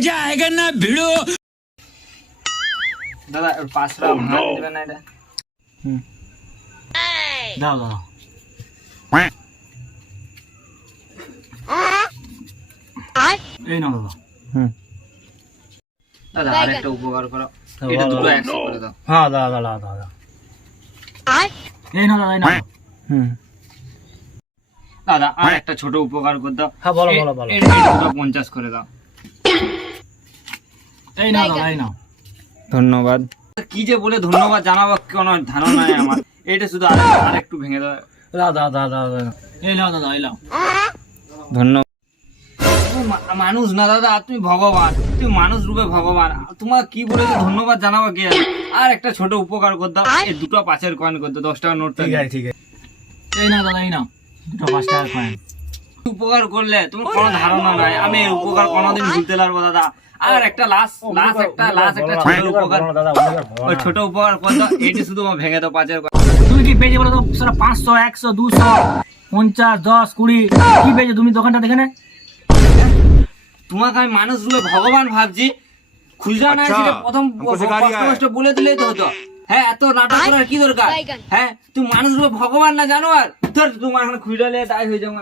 मजा आएगा ना भिड़ो। দাদা 5 টাকা ভাঙা দিবেন না এটা? দাও দাও এই নাও দাদা। দাদা আরেকটা উপকার করো, এটা দুটো 100 করে দাও। হ্যাঁ দাদা দাদা দাদা এই নাও দাদা এই নাও। দাদা আর একটা ছোট উপকার করে দাও। হ্যাঁ বলো বলো বলো। এটা দুটো 50 করে দাও। এই নাও দাদা এই নাও। ধন্যবাদ। কি যে বলে ধন্যবাদ জানাবো কোনো ধারণা নাই আমার। এটা শুধু আর একটু ভেঙে দাও। দাদা দাদা দাদা এই নাও দাদা এই নাও। ধন্যবাদ। মানুষ না দাদা, তুমি ভগবান, তুমি মানুষ রূপে ভগবান। তোমার কি বলে যে ধন্যবাদ জানাবো কে জানে। আর একটা ছোট উপকার করে দাও, এই দুটো 5-এর কয়েন করে দাও, 10 টাকার নোট। ঠিক আছে ঠিক আছে এই নাও দাদা এই নাও দুটো 5 টাকার কয়েন। উপকার করলে তোমার কোনো ধারণা নাই। আমি এই উপকার কোনোদিন ভুলতে পারবো দাদা। আর একটা লাস্ট একটা ছোট উপকার, ওই ছোট উপকার করে দাও। এটি শুধু ভেঙে দাও 5-এর কয়েন। তুমি কি পেয়েছো বলো তো? সেটা 500 100 200 50 10 20 কি পেয়েছো তুমি দোকানটা দেখে নে। তোমাকে আমি মানুষ রূপে ভগবান ভাবছি, খুচরা না সেটা প্রথম কষ্ট বলে দিলেই তো হতো। হ্যাঁ, এত নাটক করার কি দরকার? হ্যাঁ, তুমি মানুষ রূপে ভগবান না জানো? আর তোর তোমার এখন খুচরা নিয়ে দায় হয়ে যাও।